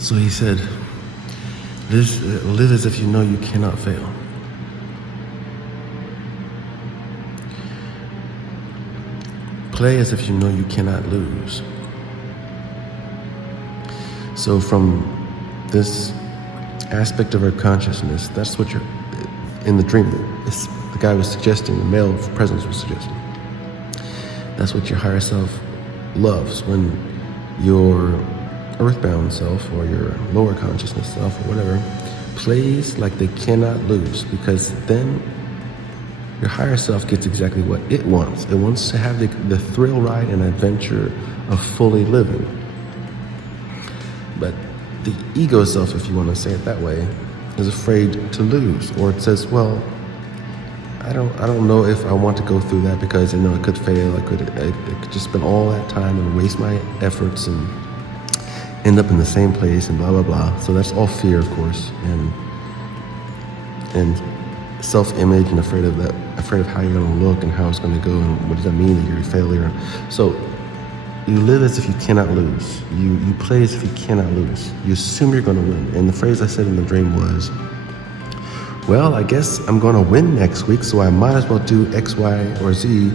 So he said, live as if you know you cannot fail. Play as if you know you cannot lose. So from this aspect of our consciousness, that's what you're, in the dream, the guy was suggesting, the male presence was suggesting. That's what your higher self loves, when your earthbound self or your lower consciousness self or whatever plays like they cannot lose, because then your higher self gets exactly what it wants. It wants to have the thrill ride and adventure of fully living. But the ego self, if you want to say it that way, is afraid to lose, or it says, well, I don't know if I want to go through that, because it could fail. I could just spend all that time and waste my efforts and end up in the same place and blah blah blah. So that's all fear, of course, and self-image, and afraid of how you're going to look and how it's going to go, and what does that mean that you're a failure. So you live as if you cannot lose. You play as if you cannot lose. You assume you're going to win. And the phrase I said in the dream was, well, I guess I'm going to win next week, so I might as well do X, Y, or Z,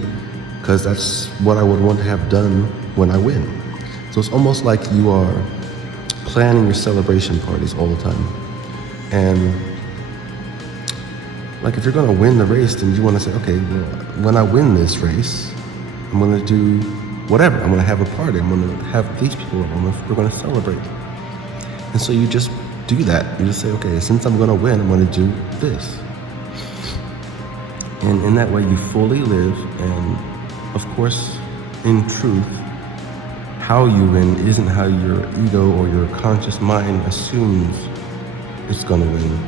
because that's what I would want to have done when I win. So it's almost like you are planning your celebration parties all the time. And like if you're going to win the race, then you want to say, okay, well, when I win this race, I'm going to do whatever. I'm going to have a party. I'm going to have these people over. We're going to celebrate. And so you just do that. You just say, okay, since I'm going to win, I'm going to do this. And in that way, you fully live. And of course, in truth, how you win isn't how your ego or your conscious mind assumes it's going to win.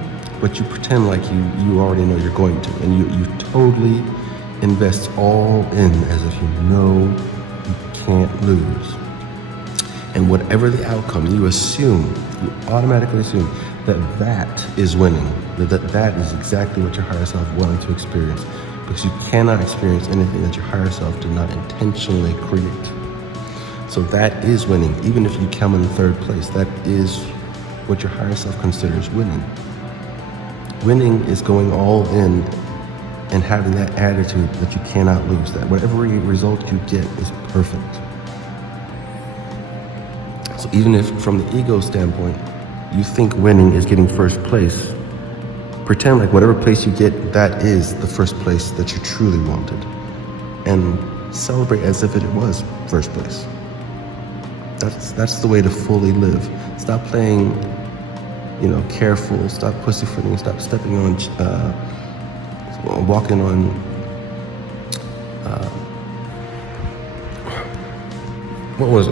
But you pretend like you already know you're going to. And you totally invest all in as if you know you can't lose. And whatever the outcome, you automatically assume that is winning, that is exactly what your higher self wanted to experience, because you cannot experience anything that your higher self did not intentionally create. So that is winning, even if you come in third place. That is what your higher self considers winning. Winning is going all in and having that attitude that you cannot lose, that whatever result you get is perfect. So even if from the ego standpoint, you think winning is getting first place, pretend like whatever place you get, that is the first place that you truly wanted. And celebrate as if it was first place. That's the way to fully live. Stop playing, careful, stop pussyfooting, stop stepping on, walking on,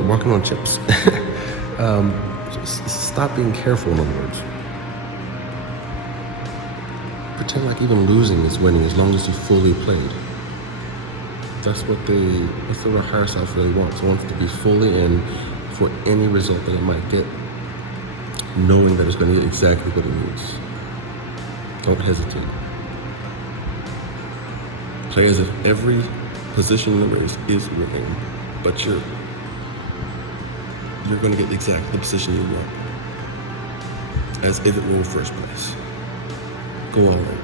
walking on chips. Stop being careful, in other words. Pretend like even losing is winning as long as you fully played. That's what our higher self really wants. It wants to be fully in for any result that it might get, knowing that it's going to get exactly what it needs. Don't hesitate. Play as if every position in the race is winning, but you're going to get exactly the position you want, as if it were first place. Go all in.